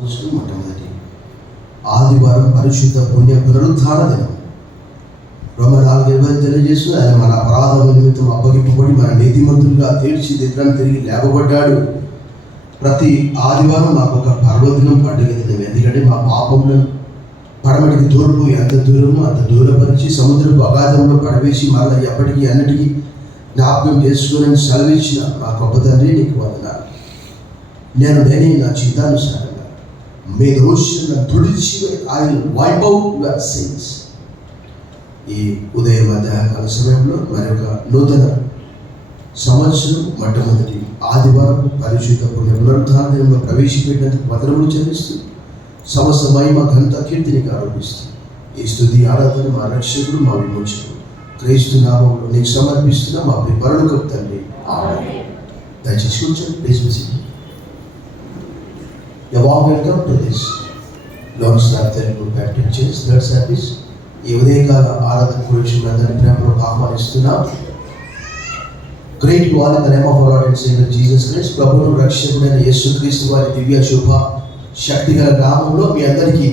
మొట్టమొదటి ఆదివారం పరిశుద్ధ పుణ్య పునరుద్ధాన దినం. రోమా 4:20 తెలియజేస్తుంది, ఆయన మన అపరాధముల నిమిత్తం అప్పగింపబడి మన నీతిమంతులుగా తీర్చిదిద్దడానికి తిరిగి లేపబడ్డాడు. ప్రతి ఆదివారం మాకు ఒక పర్వదినం, పండుగ దినం. ఎందుకంటే మా పాపములను పడమటికి తూర్పు ఎంత దూరమో అంత దూరపరిచి సముద్రపు అగాధంలో పడవేసి మళ్ళీ ఎప్పటికీ అన్నిటికీ జ్ఞాపకం చేసుకోనని సెలవిచ్చిన మా గొప్ప తండ్రి నీకు వందనాలు. నేనే నా చిత్తానుసారంగా మీ దోషులను తుడిచి I will wipe out your sins. ఈ ఉదయం మధ్యాహ్నకాల సమయంలో మరొక నూతన సంవత్సరం మొట్టమొదటి ఆదివారం పరిశుద్ధ పుణ్య పునరుద్ధాన దినంలో ప్రవేశపెట్టినందుకు వందనములు చెల్లిస్తూ సమస్త మహిమ ఘనత కీర్తిని ఆరోపిస్తూ ఈ స్తుతి ఆరాధన మా రక్షకుడు మా విమోచకుడు క్రీస్తు నామములో నీకు సమర్పిస్తున్నా మా పరలోకపు తండ్రి. దయచేసి కూర్చోండి. Please visit. You are welcome to this Lord's Telugu Baptist Church third service. ఈ ఉదయకాల ఆరాధన గురించి అందరినీ ప్రేమలో ఆహ్వానిస్తున్నాం. Great wall in the name of our Lord and saviour Jesus Christ. ప్రభువును రక్షకుడైన యేసుక్రీస్తు వారి దివ్య శుభ శక్తిగల నామములో మీ అందరికీ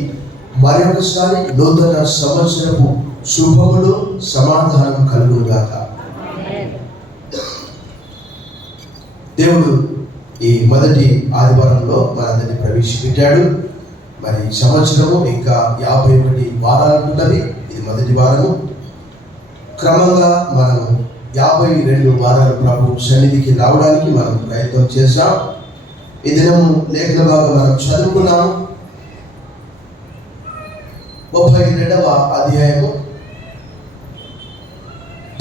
మరొకసారి నూతన సంవత్సరపు శుభములు సమాధానం కలుగుగాక. దేవుడు ఈ మొదటి ఆదివారంలో మనందరినీ ప్రవేశపెట్టాడు. మరి సంవత్సరము ఇంకా 51 వారాలు ఉన్నవి. ఇది మొదటి వారము. క్రమంగా మనం 52 వారాలు ప్రభు సన్నిధికి రావడానికి మనం ప్రయత్నం చేశాం. ఈ దినము లేఖన భాగం మనం చదువుకున్నాము. 32వ అధ్యాయము.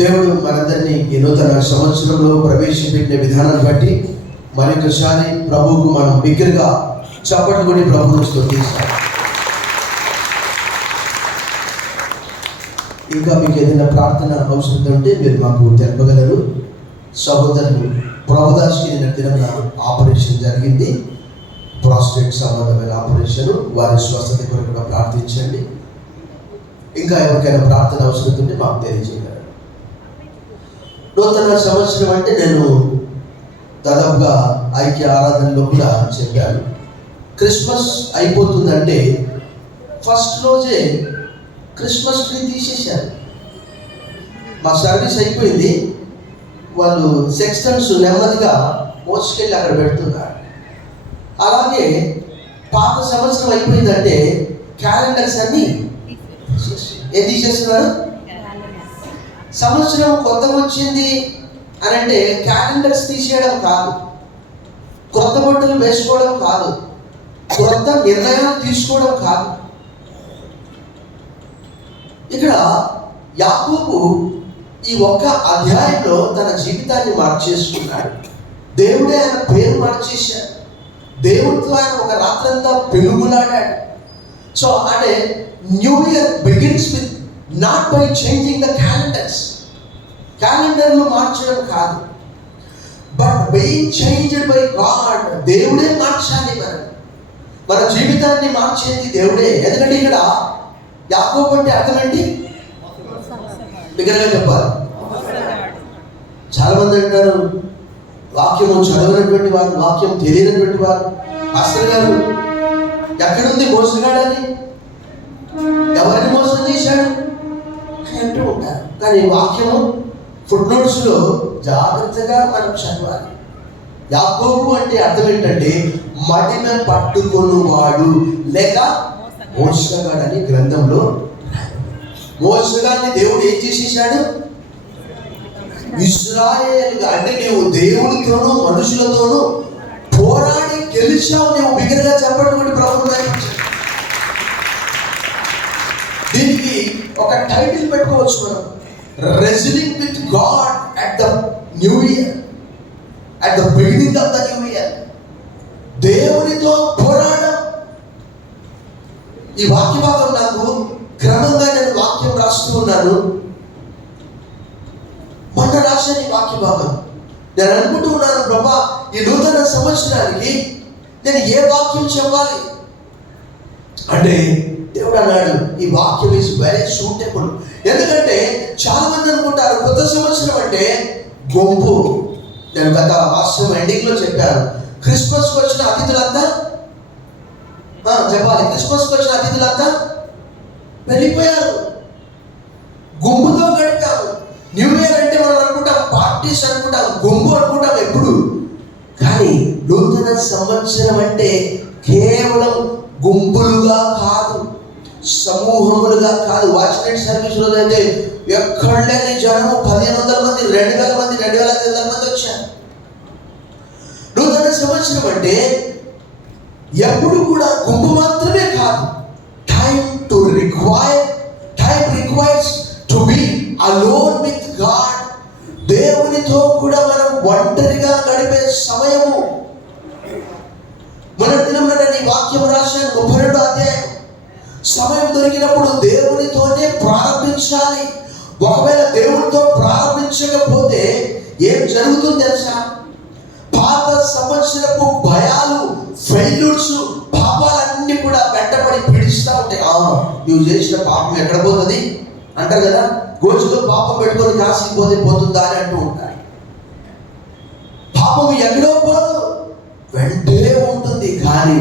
దేవుడు మనందరినీ ఈ నూతన సంవత్సరంలో ప్రవేశపెట్టిన విధానాన్ని బట్టి మరొకసారి ప్రభువుకు మనం బిగ్గరగా చప్పట్లు కొట్టి ప్రభువును స్తుతిస్తాం. ఇంకా మీకు ఏదైనా ప్రార్థన అవసరం ఉంటే మీరు మాకు తెలపగలరు. సహోదరులు ప్రభుదాస్కి నిన్న దినం ఆపరేషన్ జరిగింది. ప్రాస్టేట్ సంబంధమైన ఆపరేషన్. వారి స్వస్థత కొరకు కూడా ప్రార్థించండి. ఇంకా ఎవరికైనా ప్రార్థన అవసరం ఉంటే మాకు తెలియజేయగలరు. నూతన సంవత్సరం అంటే నేను దాదాపుగా ఐక్య ఆరాధనలో కూడా చెప్పాను. క్రిస్మస్ అయిపోతుందంటే ఫస్ట్ రోజే క్రిస్మస్ ట్రీ తీసేశారు. మా సర్వీస్ అయిపోయింది. వాళ్ళు సెక్స్టన్స్ నెమ్మదిగా మోసుకెళ్ళి అక్కడ పెడుతున్నారు. అలాగే పాత సంవత్సరం అయిపోయిందంటే క్యాలెండర్స్ అన్నీ ఏం తీసేస్తున్నారు? సంవత్సరం కొత్తగా వచ్చింది అని అంటే క్యాలెండర్స్ తీసేయడం కాదు, కొత్త బట్టలు వేసుకోవడం కాదు, కొత్త నిర్ణయాలు తీసుకోవడం కాదు. ఇక్కడ యాకోబు ఈ ఒక్క అధ్యాయంలో తన జీవితాన్ని మార్చేసుకున్నాడు. దేవుడే ఆయన పేరు మార్చేశాడు. దేవుడితో ఆయన ఒక రాత్రంతా పెనుగులాడాడు. సో అంటే new year begins with not by changing the calendars. క్యాలెండర్లు మార్చడం కాదు, but being changed by God. దేవుడే మార్చాలి. మన జీవితాన్ని మార్చేది దేవుడే. ఎందుకంటే ఇక్కడ యాకోబు అంటే అర్థం ఏంటి? బిగ్గరగా చెప్పాలి. చాలా మంది అంటారు వాక్యము చదవనటువంటి వారు, వాక్యం తెలియనటువంటి వారు, పాస్టర్ గారు ఎక్కడుంది మోసగాడని, ఎవరిని మోసం చేశాడు అని అంటూ ఉంటారు. కానీ వాక్యము ఫుట్ నోట్స్లో జాగ్రత్తగా మనం చదవాలి. యాకోబు అంటే అర్థం ఏంటంటే మడిన పట్టుకొనువాడు లేక మోసగాడని గ్రంథంలో. మోసగాడిని దేవుడు ఏం చేసేసాడు? ఇశ్రాయేలుగా. అంటే నీవు దేవుడితోనూ మనుషులతోనూ పోరాడి గెలిచావు. నీవు బిగ్గరగా చెప్పటువంటి ప్రభుత్వం. దీనికి ఒక టైటిల్ పెట్టుకోవచ్చు మనం, wrestling with God at the new year, at the beginning of the new year. దేవునితో పోరాడం. ఈ వాక్య భాగం నాకు క్రమంగా నేను వాక్యం రాస్తూ ఉన్నాను. మొన్న రాసిన ఈ వాక్య భాగం నేను అనుకుంటూ ఉన్నాను, ప్రభా ఈ నూతన సంవత్సరానికి నేను ఏ వాక్యం చెప్పాలి అంటే దేవుడు అన్నాడు ఈ వాక్యం ఈజ్ వెరీ సూటబుల్. ఎందుకంటే చాలా మంది అనుకుంటారు కొత్త సంవత్సరం అంటే గుంపు. నేను గత మాసం ఎండింగ్లో చెప్పాను, క్రిస్మస్కి వచ్చిన అతిథులంతా చెప్పాలి. క్రిస్మస్కి వచ్చిన అతిథులంతా వెళ్ళిపోయారు. గుంపుతో గడిపాము. న్యూ ఇయర్ అంటే మనం అనుకుంటాం పార్టీస్ అనుకుంటాం, గుంపు అనుకుంటాం ఎప్పుడు. కానీ నూతన సంవత్సరం అంటే కేవలం గుంపులుగా కాదు, సమూహములుగా కాదు. వాచ్నైట్ సర్వీస్ రోజు అయితే ఎక్కడ లేని జనము 1500 మంది, 2000 మంది, 2500 మంది వచ్చారు. నూతన సంవత్సరం అంటే ఎప్పుడు కూడా గుంపు మాత్రమే కాదు. Time requires to be alone with God. దేవునితో కూడా మనం ఒంటరిగా గడిపే సమయము. మన దినంలో ఈ వాక్యం రాశాను 32వ అధ్యాయం. సమయం దొరికినప్పుడు దేవునితోనే ప్రారంభించాలి. ఒకవేళ దేవునితో ప్రారంభించకపోతే ఏం జరుగుతుంది తెలుసా? పాత సంవత్సరపు భయాలు, ఫెయిల్యూర్స్, పాపాలన్నీ కూడా వెంటబడి పీడిస్తూ ఉంటాయి. నువ్వు చేసిన పాపం ఎక్కడ పోతుంది అంటారు కదా. గోచులో పాపం పెట్టుకొని కాసిపోతే పోతుందా అని అంటూ ఉంటారు. పాపం ఎక్కడో పోదు, వెంటే ఉంటుంది. కానీ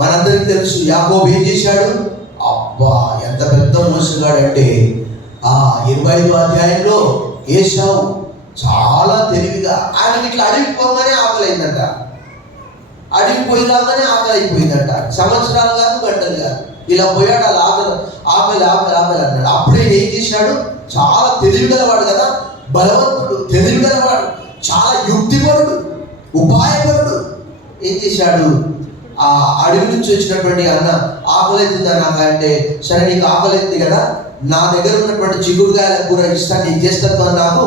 మనందరికీ తెలుసు యాకోబు ఏం చేశాడు. అబ్బా ఎంత పెద్ద మోసగాడంటే 25వ అధ్యాయంలో ఏశావు చాలా తెలివిగా, ఆయనకి ఇట్లా అడవికి పోగానే ఆకలైందట. అడవికి పోయినాగానే ఆకలి అయిపోయిందట. సంవత్సరాలు కాదు, గంటలు కాదు, ఇలా పోయాడు. అలా ఆకలి అన్నాడు. అప్పుడే ఏం చేశాడు? చాలా తెలివిగలవాడు కదా, బలవంతుడు, తెలివిగలవాడు, చాలా యుక్తిపరుడు, ఉపాయపరుడు. ఏం చేశాడు? ఆ అడవి నుంచి వచ్చినటువంటి అన్న ఆకలితుందా నాకు అంటే, సరే నీకు ఆకలింది కదా, నా దగ్గర ఉన్నటువంటి చిగురుగాయల కూర ఇస్తాను, నీ చేస్తత్వం నాకు.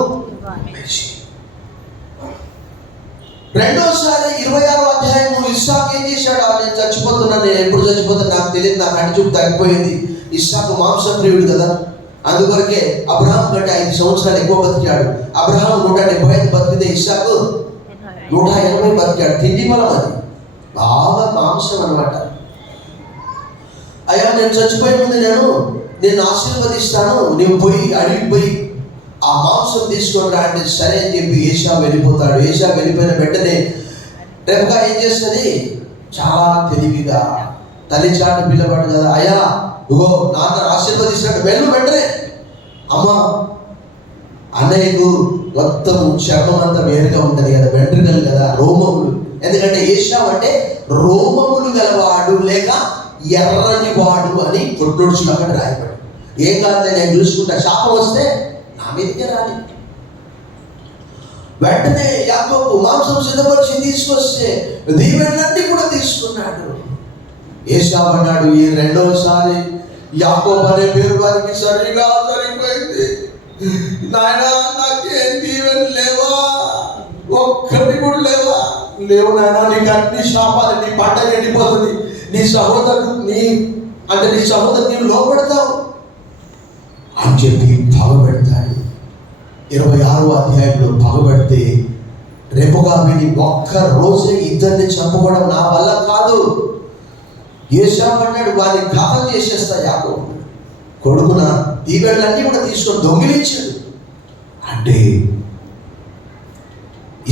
రెండోసారి 26వ అధ్యాయము ఇస్సాకు ఏం చేశాడు? నేను చచ్చిపోతున్నాను, నేను ఎప్పుడు చచ్చిపోతాను నాకు తెలియదు, నాకు కంటి చూపు తగ్గిపోయింది. ఇస్సాకు మాంసప్రియుడు కదా, అందుకొరకే అబ్రహాం కంటే 5 సంవత్సరాలు ఎక్కువ బతికాడు. అబ్రహాం 175 బతికితే ఇస్సాకు 180 బతికాడు. తిండి బలం అది, బాగా మాంసం అన్నమాట. అయ్యా నేను చచ్చిపోయే ముందు నేను ఆశీర్వదిస్తాను, నువ్వు పోయి అడవికి పోయి ఆ మాంసం తీసుకొని రా అంటే సరే అని చెప్పి ఏషా వెళ్ళిపోతాడు. ఏషా వెళ్ళిపోయిన వెంటనే రెబెకా ఏం చేస్తుంది? చాలా తెలివిగా తల్లి చాట పిల్లవాడు కదా, అయ్యా ఇగో నాన్న ఆశీర్వదిస్తాడు, వెళ్ళు వెంటనే. అమ్మా అన్నయ్యకు మొత్తం చర్మం అంతా వేరుగా ఉంటుంది కదా, వెంట్రుకలు కదా, రోమములు. ఎందుకంటే ఏషావు అంటే రోమములు గలవాడు లేక ఎర్రని వాడు అని కొట్టుడుచులు అక్కడ రాయబడి. ఏం కాదు నేను చూసుకుంటా, శాపం వస్తే నా మీదకే రాలి. వెంటనే యాకోబు మాంసం సిద్ధపరిచి తీసుకొస్తే దీవెనలన్నీ కూడా తీసుకున్నాడు. ఏశావు అన్నాడు, ఈ రెండోసారి యాకోబు అనే పేరు వారికి సరిగా సరిపోయింది. నాయన నాకేం దీవెన లేవా, ఒక్కటి కూడా లేవా? లేవు నాయన, నీకు అన్ని శాపాలు, నీ పంట ఎండిపోతుంది, నీ సహోదరుడు నీ సహోదరు లోపడతావు అని చెప్పి పగబెడతాడు. 26వ అధ్యాయంలో పగబెడితే రెబెకా విని ఒక్క రోజే ఇద్దరిని చంపుకోవడం నా వల్ల కాదు. ఏశావు అన్నాడు, వారిని ఘాతం చేసేస్తా. యాకోబు కొడుకున దీవెనలన్నీ కూడా తీసుకొని దొంగిలించాడు. అంటే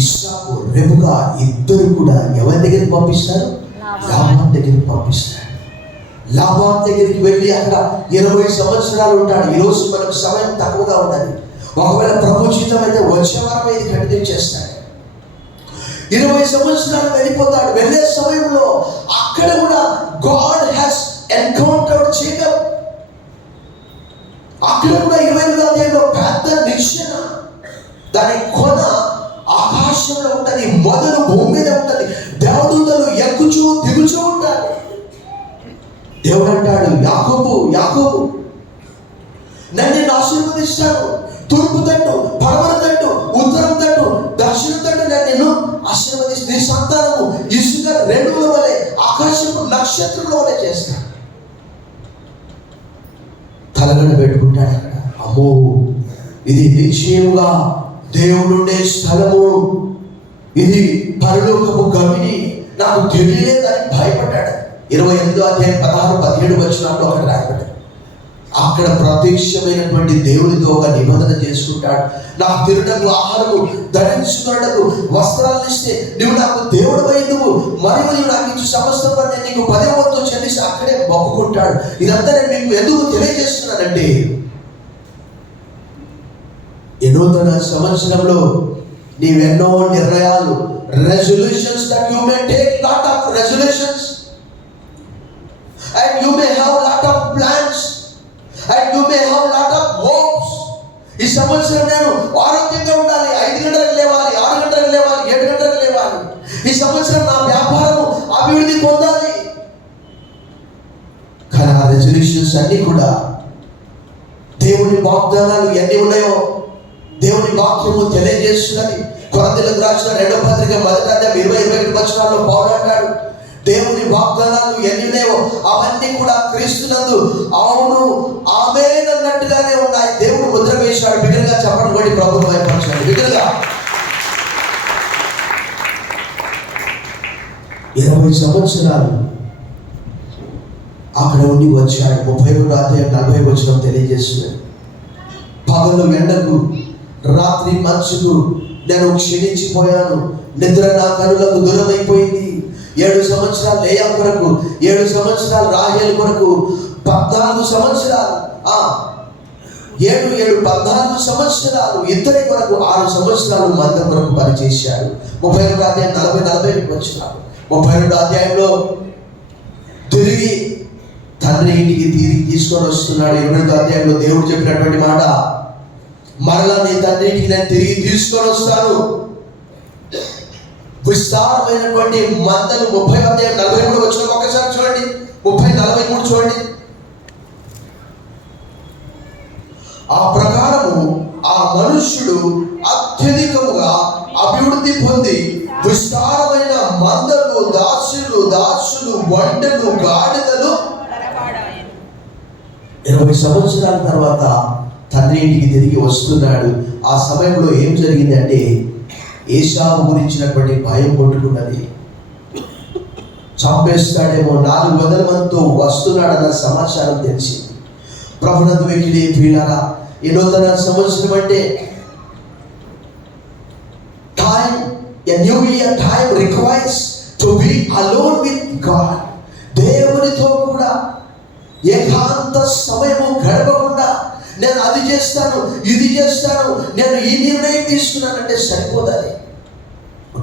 ఇస్సాకు రెబెకా ఇద్దరు కూడా ఎవరి దగ్గరికి పంపిస్తారు? లాబాను దగ్గరికి పంపిస్తారు. లాబాను దగ్గరికి వెళ్ళి అక్కడ 20 సంవత్సరాలు ఉంటాడు. ఈరోజు మనకు సమయం తక్కువగా ఉన్నది. ఒకవేళ ప్రభుచితం అయితే వచ్చే వారం ఇది కంటిన్యూ చేస్తాడు. 20 సంవత్సరాలు వెళ్ళిపోతాడు. వెళ్ళే సమయంలో అక్కడ కూడా గాడ్ హ్యాస్ ఎన్కౌంటర్డ్ జేకబ్. అక్కడ కూడా 20వ అధ్యాయంలో పెద్ద నిరీక్షణ, దాని కొన ఆకాశంలో ఉంటుంది, మొదలు భూమి మీద ఉంటుంది, దేవదూతలు ఎక్కుచూ దిగుచూ ఉంటారు. దేవుడు అంటాడు, యాకోబు యాకోబు నన్ను ఆశీర్వదిస్తాను, తూర్పు తట్టు, పడమర తట్టు, ఉత్తరం తట్టు, దక్షిణ తట్టు నేను ఆశీర్వదిస్తాను. నీ సంతానము ఇసుక రేణువుల వలె, ఆకాశపు నక్షత్రంలో వలె చేస్తాను. తలగడ పెట్టుకుంటాడు అక్కడ. అమ్మో ఇది నిశ్చయముగా దేవుడుండే స్థలము, ఇది పరలోకపు గవిని, నాకు తెలియలేదని భయపడ్డాడు. 28వ అధ్యాయం 16-17 వచనాల్లో అక్కడ రాయబడ్డాడు. అక్కడ ప్రత్యక్షమైనటువంటి దేవునితో ఒక నిబంధన చేసుకుంటాడు. నాకు తినటకు ఆహారము, ధరించుకున్నటకు వస్త్రాలను ఇస్తే నువ్వు నాకు దేవుడు నువ్వు మరియు నువ్వు నాకు ఇచ్చు సమస్తం నేను నీకు 10వ వంతు చెల్లిసి అక్కడే మొక్కుకుంటాడు. ఇదంతా నేను మీకు ఎందుకు తెలియజేస్తున్నానంటే, ఈ నూతన సంవత్సరంలో నీవెన్నో నిర్ణయాలు, resolutions that you may take, lot of resolutions, and you may have lot of plans, and you may have lot of hopes. ఈ సంవత్సరం నేను ఆరోగ్యంగా ఉండాలి, 5 గంటలకు లేవాలి, 6 గంటలకు లేవాలి, 7 గంటలకు లేవాలి. ఈ సంవత్సరం నా వ్యాపారం అభివృద్ధి పొందాలి. కానీ ఆ రెజల్యూషన్స్ అన్నీ కూడా దేవుని వాగ్దానాలు ఎన్ని ఉన్నాయో దేవుని వాక్యము తెలియజేస్తున్నది. కొరింథీయులకు రాసిన 2వ పత్రిక 1వ అధ్యాయం 20-21 వచనాల్లో పౌలు అంటాడు, దేవుని వాగ్దానాలు ఎన్ని ఉన్నాయో అవన్నీ కూడా క్రీస్తునందు అవును ఆమేన్ అన్నట్టుగానే ఉన్నాయి. దేవుడు ముద్ర వేశాడు. బిగ్గరగా చెప్పండి, కొట్టి ప్రభువును మహిమపరచండి. బిగ్గరగా 20 సంవత్సరాలు అక్కడ ఉండి వచ్చాడు. 32వ అధ్యాయం 40వ వచనం తెలియజేస్తున్నాడు, పగలు ఎండకు రాత్రి మంచుకు నేను క్షీణించిపోయాను, నిద్ర నా కనులకు దూరమైపోయింది. 7 సంవత్సరాలు లేయా కొరకు, 7 సంవత్సరాలు రాహేలు కొరకు, 14 సంవత్సరాలు 14 సంవత్సరాలు ఇద్దరి కొరకు, 6 సంవత్సరాలు మంద కొరకు పనిచేశాడు. 32వ అధ్యాయం 40-41 వచ్చినాడు. 32వ అధ్యాయంలో తిరిగి తండ్రి ఇంటికి తిరిగి తీసుకొని వస్తున్నాడు. 28వ అధ్యాయంలో దేవుడు చెప్పినటువంటి మాట, మరలా నీ తండ్రి ఇంటికి నేను తిరిగి తీసుకొని వస్తాను. విస్తారమైనటువంటి మందలు. 30వ అధ్యాయం 43 వచ్చిన ఒక్కసారి చూడండి, 30-43 చూడండి. ఆ ప్రకారము ఆ మనుష్యుడు అత్యధికముగా అభివృద్ధి పొంది విస్తారమైన మందలు, దాసులు, ఒంటెలు, గాడిదలు. 20 సంవత్సరాల తర్వాత తండ్రి ఇంటికి తిరిగి వస్తున్నాడు. ఆ సమయంలో ఏం జరిగింది అంటే, ఏశావు గురించినటువంటి భయం కొట్టుకున్నది. చంపేస్తాడేమో, 400 మందితో వస్తున్నాడన్న సమాచారం తెలిసింది. ప్రభునందు వెకిలి ప్రియులారా, ఈ నూతన సంవత్సరం అంటే time, a new year time requires to be alone with God. దేవునితో కూడా ఏకాంత సమయము గడపకుండా నేను అది చేస్తాను, ఇది చేస్తాను, నేను ఈ నిర్ణయం తీసుకున్నానంటే సరిపోతుంది.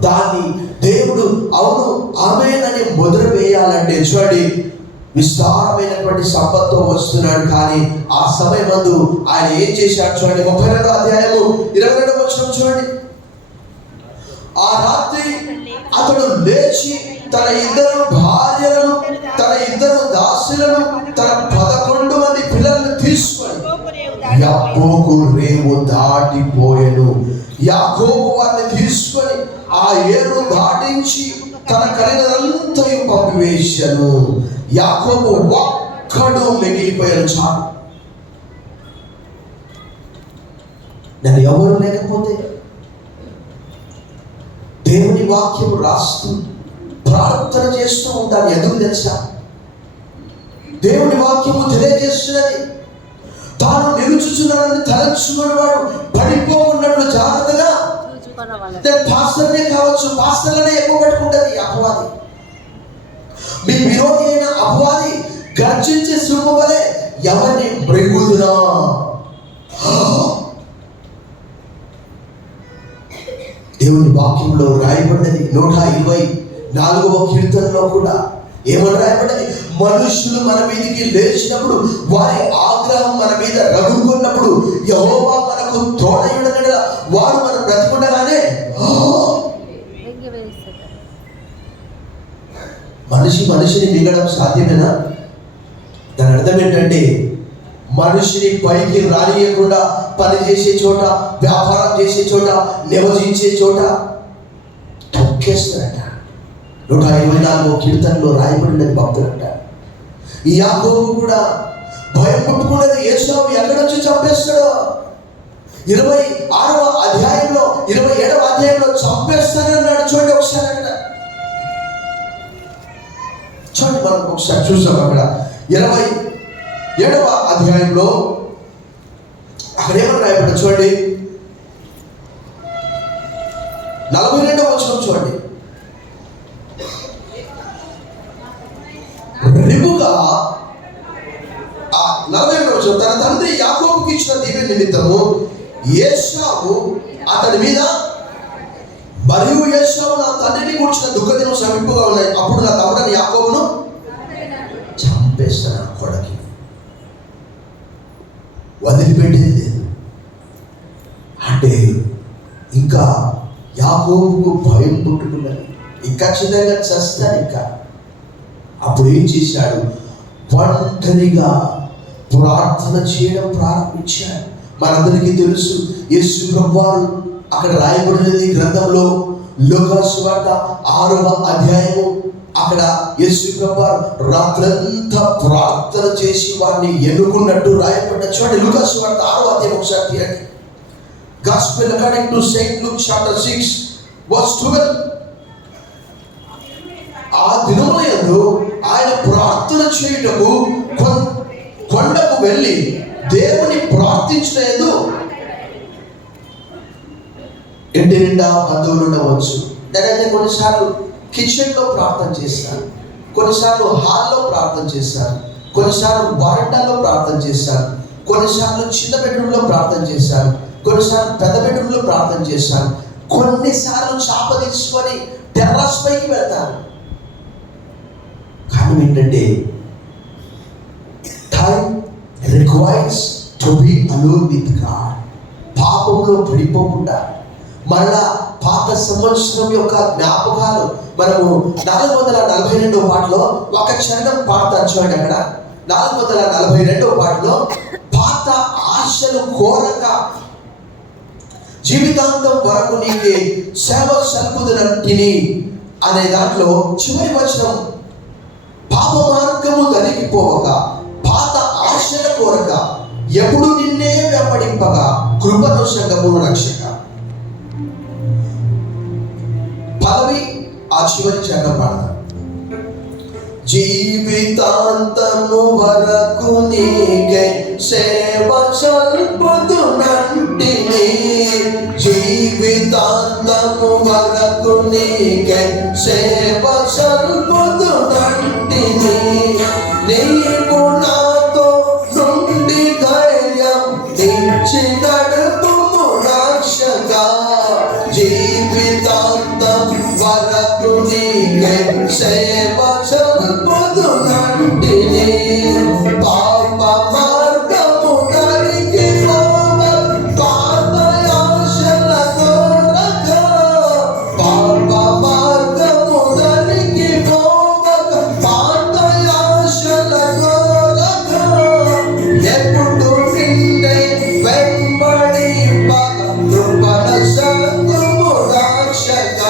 దాన్ని దేవుడు అవును ఆమేన్ అని ముద్ర వేయాలంటే చూడండి, విస్తారమైనటువంటి సంపత్తో వస్తున్నాడు. కానీ ఆ సమయం మందు ఆయన ఏం చేశాడు చూడండి, 32వ అధ్యాయము 22వ వచనం చూడండి. ఆ రాత్రి అతడు లేచి తన 2 భార్యలను, తన 2 దాసులను, తన 11 మంది పిల్లలను తీసుకొని యాకోబు రేవు దాటిపోయెను. యాకోబు వారిని తీసుకొని ఆ ఏరు దాటించి తన కలిగినంతయు పంపివేశాను. యాకోబు ఒక్కడు మిగిలిపోయాను. చాలు, నేను ఎవరు లేకపోతే దేవుని వాక్యం రాస్తూ ప్రార్థన చేస్తూ ఉంటాను. ఎందుకు తెలుసా? దేవుని వాక్యము తెలియజేస్తున్నది. తాను నిలుచుచున్నానని తలంచుకున్నవాడు పడిపోకున్నట్లు జాగ్రత్తగా. పాస్టర్నే కావచ్చు, పాస్టర్లనే ఎక్కువ పట్టుకుంటుంది అపవాది. మీ విరోధి అయిన అపవాది గర్జించే సింహం వలె ఎవరిని మృంగుదునా. దేవుని వాక్యంలో రాయబడినది 124వ కీర్తనలో కూడా ఏమని రాయబడ్డది? మనుషులు మన మీదకి లేచినప్పుడు, వారి ఆగ్రహం మన మీద రగులుకున్నప్పుడు, యెహోవా మనకు తోడయుండగా వారు మనం బ్రతికుండగానే. మనిషిని మింగడం సాధ్యమేనా? దాని అర్థం ఏంటంటే, మనిషిని పైకి రానియకుండా పనిచేసే చోట, వ్యాపారం చేసే చోట, నివసించే చోట తొక్కేస్తారట. 124వ కీర్తనలో రాయబడినది భక్తులంట. ఈ యాకోబు కూడా భయం పుట్టుకున్నది, ఏశావు ఎక్కడి నుంచి చంపేస్తాడో. 26వ అధ్యాయంలో 27వ అధ్యాయంలో చంపేస్తానన్నాడు. చూడండి ఒకసారి అక్కడ చూడండి, మనం ఒకసారి చూసాం అక్కడ 27 7వ అధ్యాయంలో అక్కడ ఏమని రాయబడ్డ చూడండి, 42వ వచనం చూడండి. రిబుకా 42వ వచనం, తన తండ్రి యాకోబుకి ఇచ్చిన దీవెన నిమిత్తము ఏశావు అతని మీద, మరియు ఏశావు నా తండ్రిని కూర్చున్న దుఃఖదినం సమీపంగా ఉన్నాయి, అప్పుడు నా తమ్ముడని యాకోబును చంపేస్తాను, నా కొడకి వదిలిపెట్టేది లేదు. అంటే ఇంకా యాకోబుకు భయం పుట్టుకున్నది, ఇంకా ఖచ్చితంగా చస్తాను. ఇంకా అప్పుడు ఏం చేశాడు? ఒంటరిగా ప్రార్థన చేయడం ప్రారంభించాడు. మనందరికీ తెలుసు, యేసు ప్రభువారు అక్కడ రాయబడినది గ్రంథంలో లూకా సువార్త 6వ అధ్యాయము. అక్కడ యేసు ప్రభువారు రాత్రంతా ప్రార్థన చేసి వారిని ఎన్నుకున్నట్టు రాయబడ్డ చూడండి. లూకా సువార్త 6వ అధ్యాయం ఒకసారి తీయండి. Gospel according to Saint Luke chapter 6 verse 12. ఆ దినములందు ఆయన ప్రార్థన చేయుటకు కొండకు వెళ్ళి దేవుని ప్రార్థించలేదు. ఇంటి నిండా బంధువులు ఉండవచ్చు, నేనైతే కొన్నిసార్లు కిచెన్లో ప్రార్థన చేస్తాను, కొన్నిసార్లు హాల్లో ప్రార్థన చేస్తాను, కొన్నిసార్లు వరండాలో ప్రార్థన చేస్తాను, కొన్నిసార్లు చిన్న బెడ్రూమ్లో ప్రార్థన చేశాను, కొన్నిసార్లు పెద్ద బెడ్రూమ్లో ప్రార్థన చేశాను, కొన్నిసార్లు చాప తీసుకొని టెర్రస్ పైకి వెళ్తాను. కారణం ఏంటంటే time requires to be alone with God. పాపంలో పడిపోకుండా మరలా పాత సంవత్సరం యొక్క జ్ఞాపకాలు మనము 442వ పాటలో ఒక చరణం పాడతాను చూడండి. అక్కడ 442వ పాటలో పాత ఆశలు కోరక జీవితాంతం వరకు నీకే సేవ సల్పుదనంటిని అనే దాంట్లో చివరి వచనం, పాప మార్గము తరిగిపోవక పాత ఆశల కోరక ఎప్పుడు నిన్నే వెంబడింపగా కృపను సంగమును రక్షక. పదవి ఆ చివరి చరణం పాడతాం. జీవితాంతము వరకు నీకే సేవ సల్పుదునంటిని, జీవితాంతము వరకు నీకే సేవ సల్పుదునంటిని, నీవు నాతో నుండి ధైర్యం నిలిచి నడుపుము రక్షగా. జీవితాంతం వరకు నీకే సేవ సల్పుదునంటిని, పాప మార్గము తరిగి పోవ పాత ఆశల కోరక, పాప మార్గము తరిగి పోవ పాత ఆశల కోరక, ఎప్పుడు నిన్నే వెంబడింపగ కృపణ సంగము రక్షక.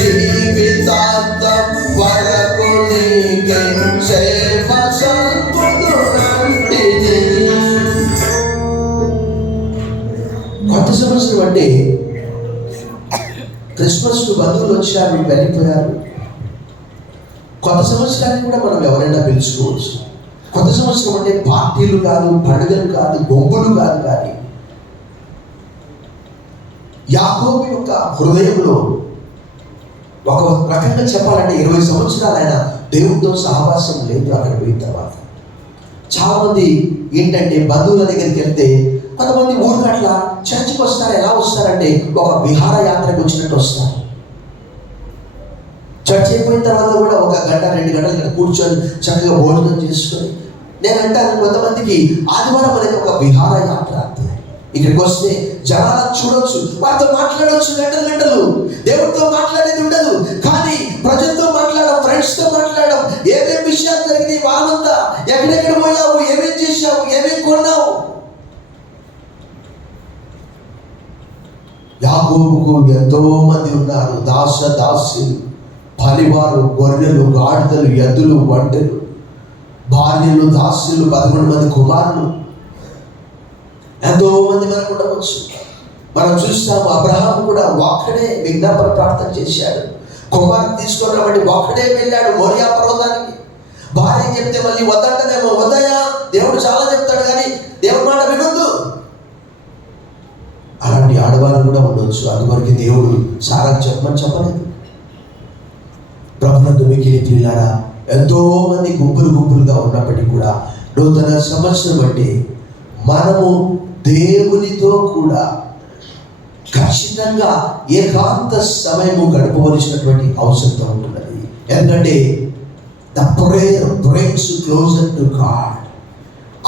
జీవితాంతం వరకు నీకే సేవ సల్పుదునంటిని. కొత్త సంవత్సరం అంటే క్రిస్మస్ బంధువులు వచ్చారు, వెళ్ళిపోయారు. కొత్త సంవత్సరాన్ని కూడా మనం ఎవరైనా పిలుచుకోవచ్చు. కొత్త సంవత్సరం అంటే పార్టీలు కాదు, పండుగలు కాదు, బొంగులు కాదు. కానీ యాకోబు యొక్క హృదయంలో ఒక రకంగా చెప్పాలంటే 20 సంవత్సరాలు ఆయన దేవుడితో సహవాసం లేదు. అక్కడ పోయిన తర్వాత చాలా మంది ఏంటంటే బంధువుల దగ్గరికి వెళ్తే కొంతమంది ఊరికి అట్లా చర్చికి వస్తారు. ఎలా వస్తారంటే ఒక విహార యాత్రకు వచ్చినట్టు వస్తారు. చర్చ్ అయిపోయిన తర్వాత కూడా 1 గంట 2 గంటలు ఇక్కడ కూర్చొని చక్కగా భోజనం చేసుకొని, నేను అంటాను కొంతమందికి ఆదివారం అనేది ఒక విహార యాత్ర. ఇక్కడికి వస్తే జనాలను చూడొచ్చు, వారితో మాట్లాడవచ్చు గంటలు గంటలు. దేవుడితో మాట్లాడేది ఉండదు, కానీ ప్రజలతో మాట్లాడడం, ఫ్రెండ్స్తో మాట్లాడడం, ఏమేమి విషయాలు జరిగినాయి, వారమంతా ఎక్కడెక్కడ పోయావు, ఏమేం చేశావు, ఏమేం కొన్నావు. యాకోబుకు ఎంతో మంది ఉన్నారు, దాసులు, పనివారు, గొర్రెలు, గాడిదలు, ఎద్దులు, ఒంటెలు, భార్యలు, దాసులు, 11 మంది కుమారులు, ఎంతో మంది మనకు ఉండవచ్చు. మనం చూస్తాము అబ్రహాము కూడా ఒక్కడే విజ్ఞాపన ప్రార్థన చేశాడు. కుమారుని తీసుకున్నామంటే ఒక్కడే వెళ్ళాడు మోరియా పర్వతానికి. భార్య చెప్తే మళ్ళీ వద్దంటదేమో, వద్దయా దేవుడు చాలా చెప్తాడు కానీ దేవుడి మాట వినొద్దు. అలాంటి ఆడవాళ్ళు కూడా ఉండొచ్చు. అందువరకు దేవుడు సారా చెప్పమని చెప్పలేదు. ప్రభునందు మిక్కిలి ప్రియులారా, ఎంతో మంది గుంపులుగా ఉన్నప్పటికీ కూడా నూతన సంవత్సరం అంటే మనము దేవునితో కూడా ఖచ్చితంగా ఏకాంత సమయము గడపవలసినటువంటి అవసరంతో ఉంటున్నది. ఎందుకంటే the prayer brings closer to God.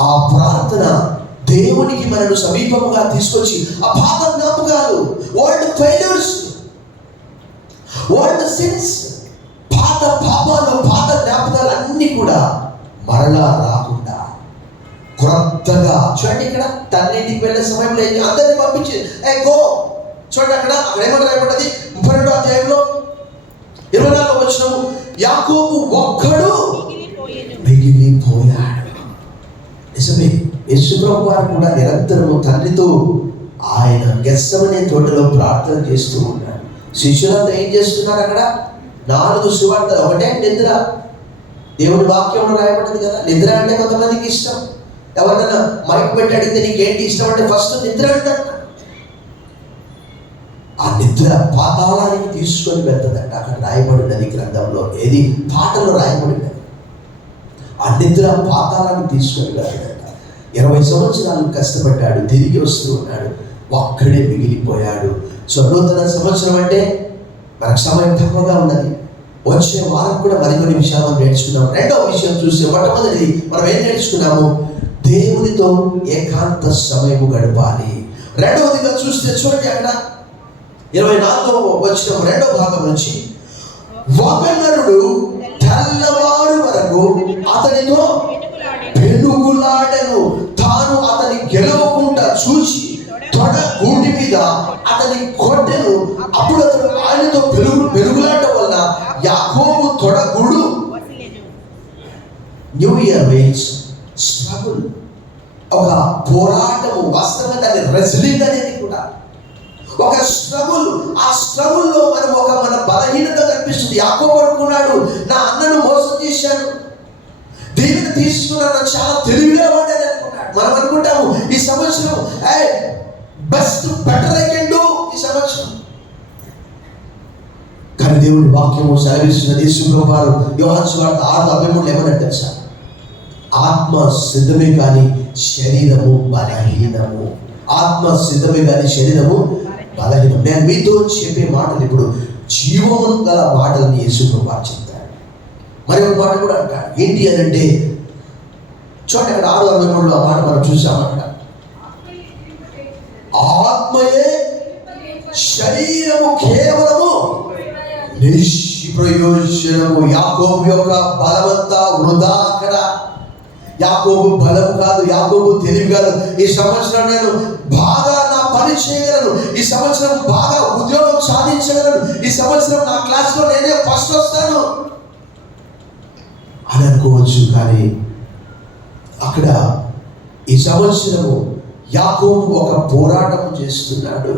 ఆ ప్రార్థన దేవునికి మనను సమీపముగా తీసుకొచ్చి ఆ పాత జ్ఞాపకాలు, ఓల్డ్ ఫెయిల్యూర్స్, ఓల్డ్ సిన్స్, పాత పాపాలు, పాత జ్ఞాపకాలు అన్నీ కూడా మరలా రాకుండా క్రొత్తగా. చూడండి, ఇక్కడ తండ్రి ఇంటికి వెళ్ళే సమయంలో అందరినీ పంపించి గో. చూడండి అక్కడ ఏమన్నా రాయబడ్డది 32వ అధ్యాయంలో 24వ వచనము, యాకోబు ఒక్కడు మిగిలిపోయాడు. నిజమే, యేసుప్రభు వారు కూడా నిరంతరము తండ్రితో ఆయన గెత్సెమనే తోటలో ప్రార్థన చేస్తూ ఉన్నాడు. శిష్యులంతా ఏం చేస్తున్నారు అక్కడ? 4 సువార్తలు. ఒకటే నిద్ర. దేవుడి వాక్యంలో రాయబడింది కదా, నిద్ర అంటే కొంతమందికి ఇష్టం. ఎవరైనా మైక్ పెట్టి అడిగితే నీకేంటి ఇష్టం అంటే ఫస్ట్ నిద్ర అంటారు. ఆ నిద్ర పాతాళానికి తీసుకొని వెళ్తుందంట. అక్కడ రాయబడినది గ్రంథంలో, ఏది పాటలో రాయబడినది. ఆ నిద్ర పాతాళానికి తీసుకొని వెళ్తుందంట. 20 సంవత్సరాలు కష్టపడ్డాడు, తిరిగి వస్తూ ఉన్నాడు, ఒక్కడే మిగిలిపోయాడు. సో నూతన సంవత్సరం అంటే మనకు సమయం తక్కువగా ఉన్నది. వచ్చే వారం కూడా మరికొన్ని విషయాలు మనం నేర్చుకున్నాము. రెండవ విషయం చూస్తే, మొట్టమొదటిది మనం ఏం నేర్చుకున్నాము? దేవునితో ఏకాంత సమయము గడపాలి. రెండవదిగా చూస్తే చూడండి అక్కడ 24వ వచనం రెండవ భాగం నుంచి, ఒక నరుడు తెల్లవారు వరకు అతనితో పెనుగులాడెను, తాను అతని గెలవకుండా చూసి తొడ గూడి మీద అతని కొట్టెను. అప్పుడు అతడు ఆయనతో పెనుగులాట వల్ల యాకోబు తొడగూడు. న్యూ ఇయర్ మీన్స్ స్ట్రగుల్, ఒక పోరాటము. వాస్తవంగా దాన్ని రెజ్లింగ్ అనేది కూడా ఒక స్ట్రగుల్. ఆ స్ట్రగుల్లో మన బలహీనత కనిపిస్తుంది. యాకోబు అనుకున్నాడు, నా అన్నను మోసం చేశాను, దీనిని తీసుకున్నాను, చాలా తెలివిగా వాడాను అనుకున్నాడు. మనం అనుకుంటాము ఈ సంవత్సరం best better I can do ఈ సంవత్సరం. కానీ దేవుని వాక్యము సెలవిస్తున్నది. యేసుప్రభు వారు యోహాను సువార్త 6:53 ఏమన్నా తెలుసా? ఆత్మ సిద్ధమే కానీ శరీరము బలహీనము. ఆత్మ సిద్ధమే కానీ శరీరము బలహీనం. నేను మీతో చెప్పే మాటలు ఇప్పుడు జీవము గల మాటలని యేసుప్రభు వారు చెప్తారు. మరి ఒక మాట కూడా అంటారు. ఏంటి అని అంటే, చూడండి అక్కడ 6:63 ఆ మాట మనం చూసామంట. ఆత్మయే శరీరము కేవలము నిష్ప్రయోజనము. యాకోబు యొక్క బలమంతా వృధా. అక్కడ యాకోబు బలం కాదు, యాకోబు తెలివి కాదు. ఈ సంవత్సరం నేను బాగా నా పని చేయగలను, ఈ సంవత్సరం బాగా ఉద్యోగం సాధించగలను, ఈ సంవత్సరం నా క్లాస్లో నేనే ఫస్ట్ వస్తాను అని అనుకోవచ్చు. కానీ అక్కడ ఈ సంవత్సరము యాకోబు ఒక పోరాటం చేస్తున్నాడు.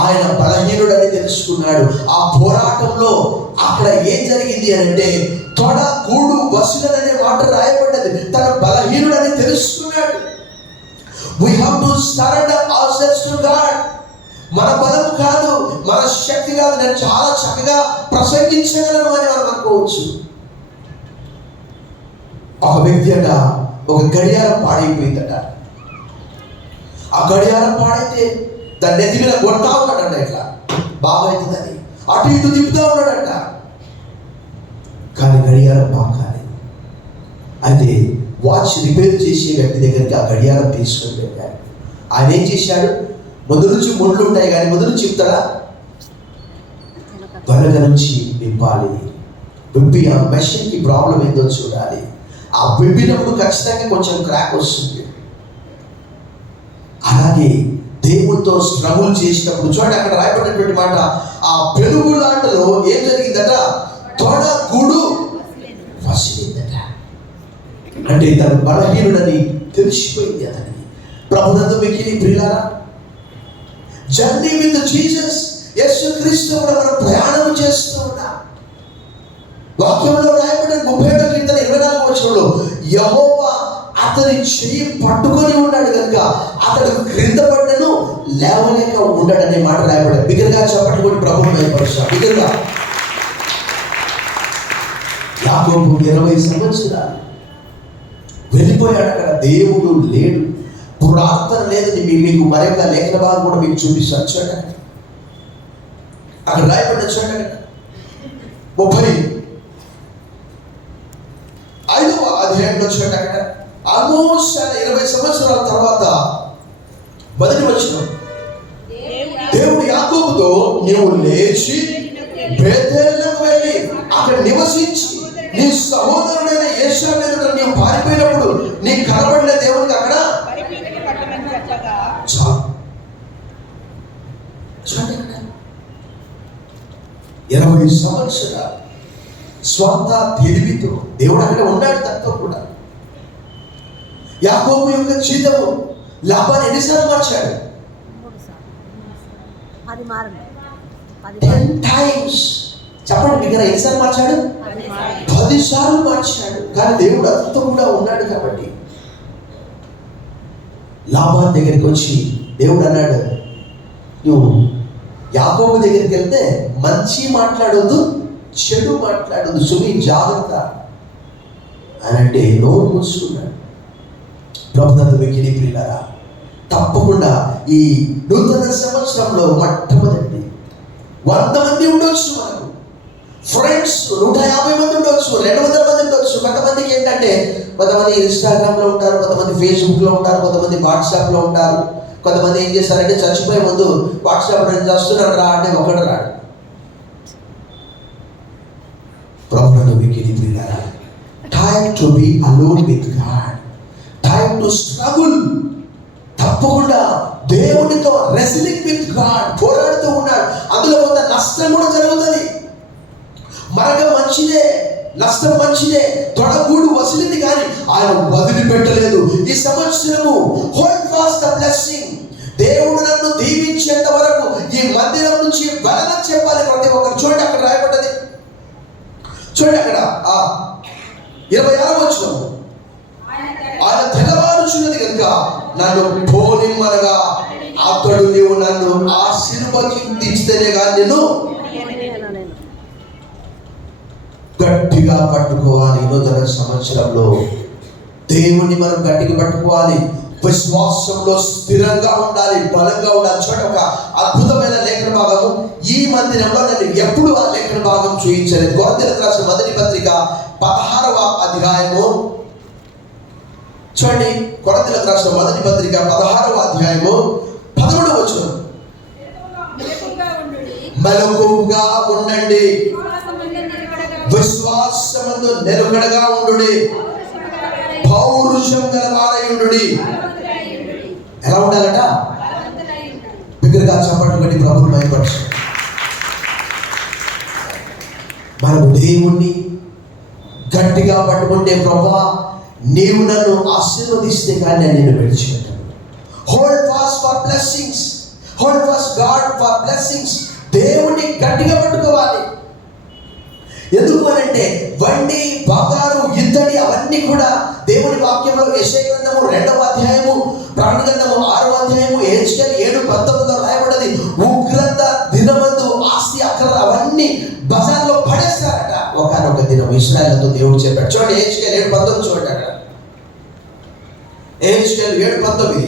ఆయన బలహీనుడని తెలుసుకున్నాడు. ఆ పోరాటంలో అక్కడ ఏం జరిగింది అని అంటే, తొడ గూడు వసులనే మాట రాయబడ్డది. తన బలహీనుడని తెలుసుకున్నాడు. We have to surrender ourselves to God. మన బలం కాదు, మన శక్తి కాదు, నేను చాలా చక్కగా ప్రసంగించగలను అని మనం అనుకోవచ్చు. ఒక వ్యక్తి అట ఒక గడియారం పాడైపోయిందట. ఆ గడియారం పాడైతే దాని నెత్తి మీద కొడతా ఉన్నాడంట, ఇట్లా బాగా అవుతుందని అటు ఇటు తిప్పుతా ఉన్నాడంట. కానీ గడియారం బాగా కాలేదు. అయితే వాచ్ రిపేర్ చేసే వ్యక్తి దగ్గరికి ఆ గడియారం తీసుకొని వెళ్ళాడు. ఆయన ఏం చేశాడు? ముందు నుంచి ముళ్ళు ఉంటాయి కానీ ముందు నుంచి చెప్తాడా? వెనక నుంచి విప్పాలి. విప్పి ఆ మెషిన్కి ప్రాబ్లం ఏందో చూడాలి. ఆ విప్పినప్పుడు ఖచ్చితంగా కొంచెం క్రాక్ వస్తుంది. అలాగే దేవుడితో స్ట్రగుల్ చేసినప్పుడు చూడండి అక్కడ రాయబడినటువంటి మాట, ఆ పెనుగులాటలో ఏం జరిగిందట? తొడ గూడు వసిలిందట. అంటే తను బలహీనుడని తెలిసిపోయింది అతనికి. ప్రభునందు మిక్కిలి ప్రియులారా, జర్నీ విత్ జీసస్, యేసుక్రీస్తు కూడా మనం ప్రయాణం చేస్తూ ఉన్నాం. వాక్యంలో రాయబడిన 31 కీర్తన 24 వచనంలో యెహోవా అతని చెయ్యి పట్టుకొని ఉన్నాడు కనుక అతడు క్రింద పడ్డను లేవలేక ఉండడనే మాట రాయబడ్డాడు. బిగ్గరగా చెప్పండి కూడా ప్రభువుని మహిమపరుస్తాం. బిగ్గరగా యాకోబు 20 సంవత్సరాలు వెళ్ళిపోయాడు. అక్కడ దేవుడు లేడు, ప్రార్థన లేదు. మీకు మరొక లేఖన భాగం కూడా మీకు చూపిస్తాను. చూడండి అక్కడ రాయబడ్డ, చూడండి 35వ అధ్యాయంలో చూడండి. అక్కడ ఆల్మోస్ట్ 20 సంవత్సరాల తర్వాత మొదటి వచనం, దేవుడు యాకోబుతో నీవు లేచి బేతేలుకు వెళ్ళి అక్కడ నివసించి నీ సహోదరుడైన ఏశావు ఎదుట నీవు పారిపోయినప్పుడు నీ కనబడిన దేవునికి అక్కడ 20 సంవత్సరాలు స్వంత తెలివితో దేవుడు అక్కడ ఉన్నాడు. తనతో కూడా యాకోబు యొక్క జీతము లాభాన్ని ఎన్నిసార్లు మార్చాడు? 10 times. చెప్పండి దగ్గర ఎన్నిసార్లు మార్చాడు? 10 సార్లు మార్చాడు. కానీ దేవుడు అతనితో కూడా ఉన్నాడు. కాబట్టి లాభాన్ దగ్గరికి వచ్చి దేవుడు అన్నాడు, నువ్వు యాకోబు దగ్గరికి వెళ్తే మంచి మాట్లాడొద్దు, చెడు మాట్లాడొద్దు, సుమి జాగ్రత్త అని అంటే నోరు మూసుకున్నాడు. ప్రభుత్వ వెకిలి ప్రియులారా, తప్పకుండా ఈ నూతన సంవత్సరంలో మొట్టమొదటి 100 మంది ఉండొచ్చు, మనకు ఫ్రెండ్స్ 150 మంది ఉండొచ్చు, 200 మంది ఉండొచ్చు. కొంతమందికి ఏంటంటే కొంతమంది ఇన్స్టాగ్రామ్లో ఉంటారు, కొంతమంది ఫేస్బుక్లో ఉంటారు, కొంతమంది వాట్సాప్లో ఉంటారు. కొంతమంది ఏం చేస్తారంటే చచ్చిపోయే ముందు వాట్సాప్ నేను చేస్తున్నాను రా అంటే ఒకడు రాడు. ప్రభుత్వ వెకిలి ప్రియులారా, time to be alone with God, time to struggle. తప్పకుండా దేవునితో రెస్లింగ్ విత్ గాడ్, పోరాడుతూ ఉన్నాడు. అందులో కొంత నష్టం కూడా జరుగుతుంది. మరగ మంచిదే, నష్టం మంచిదే, తొడగూడు వసిలింది కానీ ఆయన వదిలిపెట్టలేదు. ఈ సంవత్సరము హోల్డ్ ఫాస్ట్ ద బ్లెస్సింగ్. దేవుడు నన్ను దీవించేంత వరకు ఈ మందిరం నుంచి వెళ్ళని చెప్పాలి ప్రతి ఒక్కరు. చూడండి అక్కడ రాయబడ్డది, చూడండి అక్కడ 26వ వచనం, ఆయన తెల్లవారుచున్నది కనుక నన్ను పోనిమ్మనగా అతడు నీవు నన్ను ఆశీర్వదించితేనే కానీ నేను గట్టిగా పట్టుకోవాలి. నూతన సంవత్సరంలో దేవుని మనం గట్టిగా పట్టుకోవాలి. విశ్వాసంలో స్థిరంగా ఉండాలి, బలంగా ఉండాలి. చూడ ఒక అద్భుతమైన లేఖన భాగము ఈ మందిరంలో నన్ను ఎప్పుడు ఆ లేఖన భాగం చూపించలేదు. కొరింథీయులకు రాసిన మొదటి పత్రిక 16వ అధ్యాయము చూడండి. కొరింథీయులకు రాసిన మొదటి పత్రిక 16వ అధ్యాయము 13వ వచనం, మెలకువగా ఉండండి, విశ్వాసమందు నిలకడగా ఉండుడి, పౌరుషం గలవారై ఉండుడి. ఎలా ఉండాలట? బిగ్గరగా చప్పట్లు కొట్టి ప్రభువుని మహిమపరచు. మనము దేవుణ్ణి గట్టిగా పట్టుకుంటే, ప్రభువా నీవు నన్ను ఆశీర్వదిస్తే కానీ నేను విడిచిపెట్టాను. Hold fast for blessings, hold fast God for blessings. దేవుణ్ణి గట్టిగా పట్టుకోవాలి. ఎందుకు అనంటే వండి, బంగారు, ఇత్తడి అవన్నీ కూడా దేవుని వాక్యంలో యెషయా గ్రంథము 2వ అధ్యాయము, ప్రకటన గ్రంథము 6వ అధ్యాయము, యెహెజ్కేలు 7:19 రాయబడ్డది. ఉగ్రత దినమందు ఆస్తి అక్కర్లు అవన్నీ బజార్లో పడేస్తారట. ఒకనొక దినం ఇశ్రాయేలుతో దేవుడు చెప్పాడు. చూడండి యెహెజ్కేలు 7:19 చూడండి. అక్కడ యెహెజ్కేలు 7:19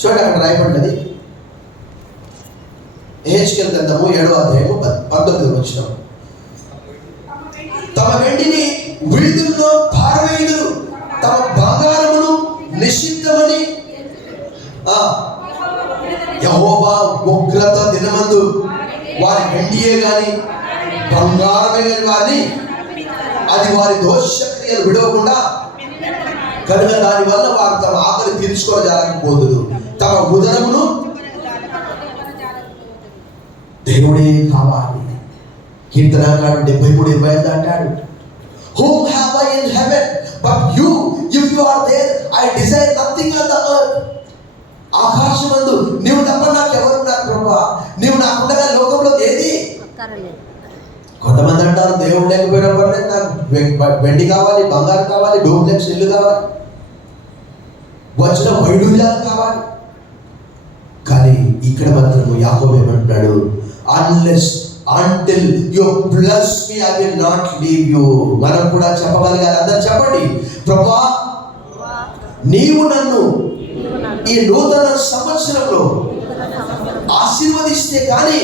చూడండి. అక్కడ రాయబడ్డది యెహెజ్కేలు గ్రంథము 7వ అధ్యాయము 19వ వచనం, తమ వెండిని వీధుల్లో పారవేయుదురు, తమ బంగారమును నిషిద్ధమని యెహోవా ఉగ్రత దినమందు వారి వెండియే గాని బంగారమే గాని వారిని అది వారి దోషక్రియలు విడవకుండా కనుక దాని వల్ల వారు తమ ఆకలి తీర్చుకోజాలకపోదురు, తమ ఉదరమును దేవుడే కావాలి. కీర్తనకారుడు 73:25 అంటాడు, Whom have I in heaven but you? If you are there, I desire nothing on the earth. ఆకాశమందు నీవు తప్ప నాకు ఎవరున్నారు ప్రభువా? నీవు నాకుండగా లోకంలో ఏది కొంతమంది అంటారు దేవుడు లేకపోయినా పర్లేదు, నాకు వెండి కావాలి, బంగారు కావాలి, డూప్లెక్స్ ఇల్లు కావాలి, వచ్చిన వైడూర్యాలు కావాలి. కానీ ఇక్కడ మాత్రం యాకోబు ఏమంటున్నాడు, until you bless me I will not leave you. మనం కూడా చెప్పగలిగారు. అందరూ చెప్పండి, ప్రభువా నీవు నన్ను ఈ నూతన సంవత్సరంలో ఆశీర్వదిస్తే కానీ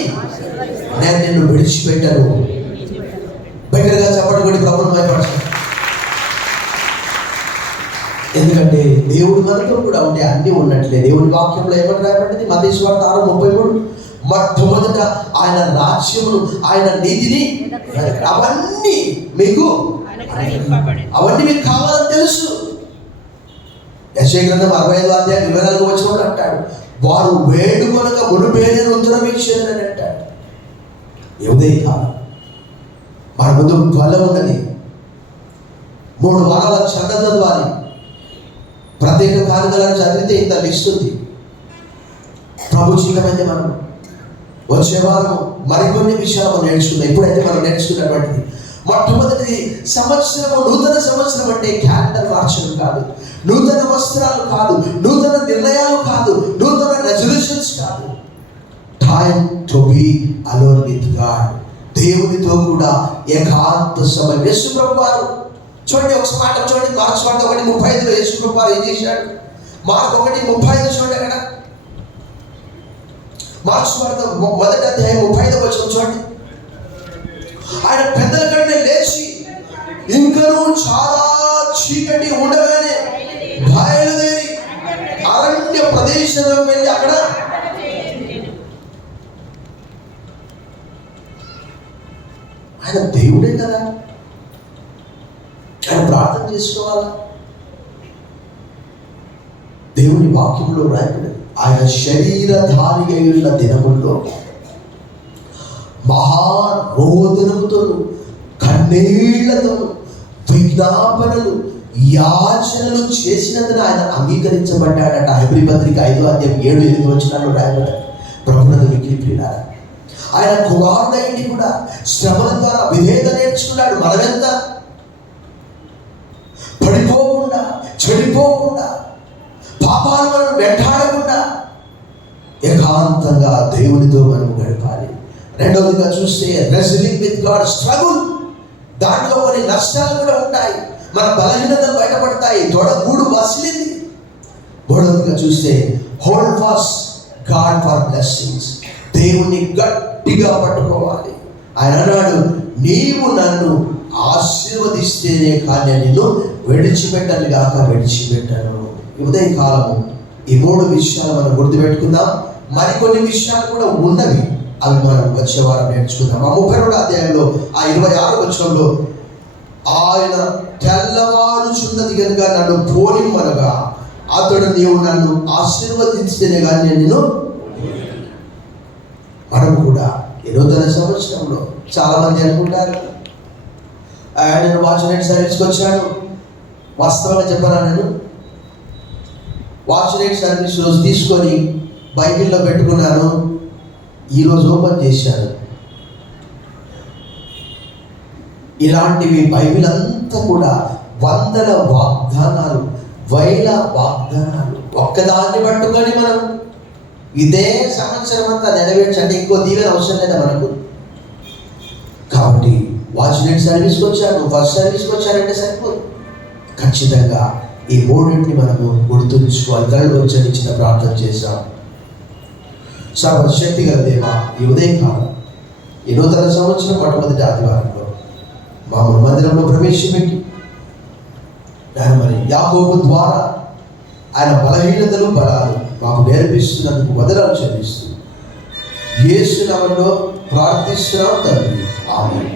నేను నిన్ను విడిచిపెట్టాను. బయటగా చెప్పండి కూడా ప్రభుత్వం భయపడతాను. ఎందుకంటే దేవుడు మనతో కూడా ఉంటే అన్నీ ఉన్నట్లే. దేవుని వాక్యంలో ఏమని రాయబడింది? మత్తయి సువార్త 6:33, మొట్టమొదట ఆయన రాజ్యమును, ఆయన నీతిని, అవన్నీ మీకు కావాలని తెలుసు. యెషయా గ్రంథం 65:24 అంటాడు, వారు వేడుకొనక మునుపేదైన ఉత్తరం ఇచ్చేదని అంటాడు. ఏదే కాలం మన ముందు బలం ఉన్నది. 3 వారాల చంద చదవాలి. ప్రత్యేక కార్యక్రమాలను చదివితే ఇంత లిస్ట్ ఉంది. ప్రభు చిత్తమైతే మనం వచ్చే వారం మరికొన్ని విషయాలు మనం నేర్చుకుందాం. ఇప్పుడైతే మనం నేర్చుకున్నటువంటిది మొట్టమొదటి సంవత్సరము, నూతన సంవత్సరం అంటే క్యాలెండర్ మార్చడం కాదు, నూతన వస్త్రాలు కాదు, నూతన నిర్ణయాలు కాదు, నూతన రెజల్యూషన్స్ కాదు. Time to be alone with God. దేవునితో కూడా ఏకాంత సమయం. యేసు ప్రభు వారు చూడండి, ఒక మాట చూడండి, మార్క్స్ వార్త 1:35 యేసు ప్రభు వారు ఏం చేశాడు? మార్క్ 1:35 చూడండి. అక్కడ మార్క్స్ వార్త 1:35 చూడండి. ఆయన పెద్దల కంటే లేచి ఇంకనూ చాలా చీకటి ఉండగానే బయలుదేరి అరణ్య ప్రదేశంలో వెళ్ళి అక్కడ ఆయన దేవుడే కదా, ఆయన ప్రార్థన చేసుకోవాలా. దేవుని వాక్యంలో రాయబడింది, ఆయన శరీరధారిగా ఉన్న దినముల్లో మహారోదనముతో, కన్నీళ్లతో, విజ్ఞాపనలు, యాచనలు చేసినందున ఆయన అంగీకరించబడ్డాడట. హెబ్రీ పత్రిక 5:7-8 రాయబడ్డాడు. ప్రభునందు మిక్కిలి ప్రియులారా, ఆయన కుమారుడైంది కూడా శ్రమల ద్వారా విధేయత నేర్చుకున్నాడు. మనమెంత పడిపోకుండా, చెడిపోకుండా, పాపాలు మనం వెంటాడకుండా ఏకాంతంగా దేవునితో మనం గడపాలి. రెండవదిగా చూస్తే రెజ్లింగ్ విత్ గాడ్, స్ట్రగుల్. దాంట్లో కొన్ని నష్టాలు కూడా ఉంటాయి, మన బలహీనతలు బయటపడతాయి, తొడగూడు వసిలింది. మూడవదిగా చూస్తే hold fast God for blessings. దేవుని గట్టిగా పట్టుకోవాలి. ఆయన అన్నాడు, నీవు నన్ను ఆశీర్వదిస్తేనే కానీ నిన్ను విడిచిపెట్టాలి కాక విడిచిపెట్టాను. ఉదయ కాలము ఈ 3 విషయాలు మనం గుర్తుపెట్టుకుందాం. మరికొన్ని విషయాలు కూడా ఉన్నవి, అవి మనం వచ్చే వారం నేర్చుకుందాం. ఆ 32వ అధ్యాయంలో 26వ ఆయన తెల్లవారుచున్నది కనుక నన్ను పోనిమ్మనగా అతడు నీవు నన్ను ఆశీర్వదించితేనే కానీ నేను. మనం కూడా ఈ నూతన సంవత్సరంలో చాలా మంది అనుకుంటారు, నేను వాచ్మెన్ సర్వీస్కి వచ్చాను. వాస్తవంగా చెప్పాను, నేను వాచ్మెన్ సర్వీస్ రోజు తీసుకొని బైబిల్లో పెట్టుకున్నాను, ఈరోజు ఓపెన్ చేశాను. ఇలాంటివి బైబిల్ అంతా కూడా వందల వాగ్దానాలు, వేల వాగ్దానాలు. ఒక్కదాన్ని పట్టుకొని మనం ఇదే సంవత్సరం అంతా నెరవేర్చండి, ఇంకో దీవెన అవసరం లేదా మనకు. కాబట్టి వాచ్మెన్ సర్వీస్కి వచ్చాను, ఫస్ట్ సర్వీస్కి వచ్చానంటే సరిపోదు. ఖచ్చితంగా ఈ 3 మనము గుర్తుంచుకోవాలి. కళ్ళు వచ్చి చిన్న ప్రార్థన చేశాం. సర్వశక్తి గల దేవా, ఈ ఉదయకాలం ఈ నూతన సంవత్సరం మొట్టమొదటి ఆదివారంలో మామూలు మందిరంలో ప్రవేశపెట్టి ఆయన మరి యాకోబు ద్వారా ఆయన బలహీనతలు, బలాలు మాకు నేర్పిస్తున్నందుకు వందనాలు చెల్లిస్తూ యేసు నామములో ప్రార్థిస్తున్నాం తండ్రి, ఆమేన్.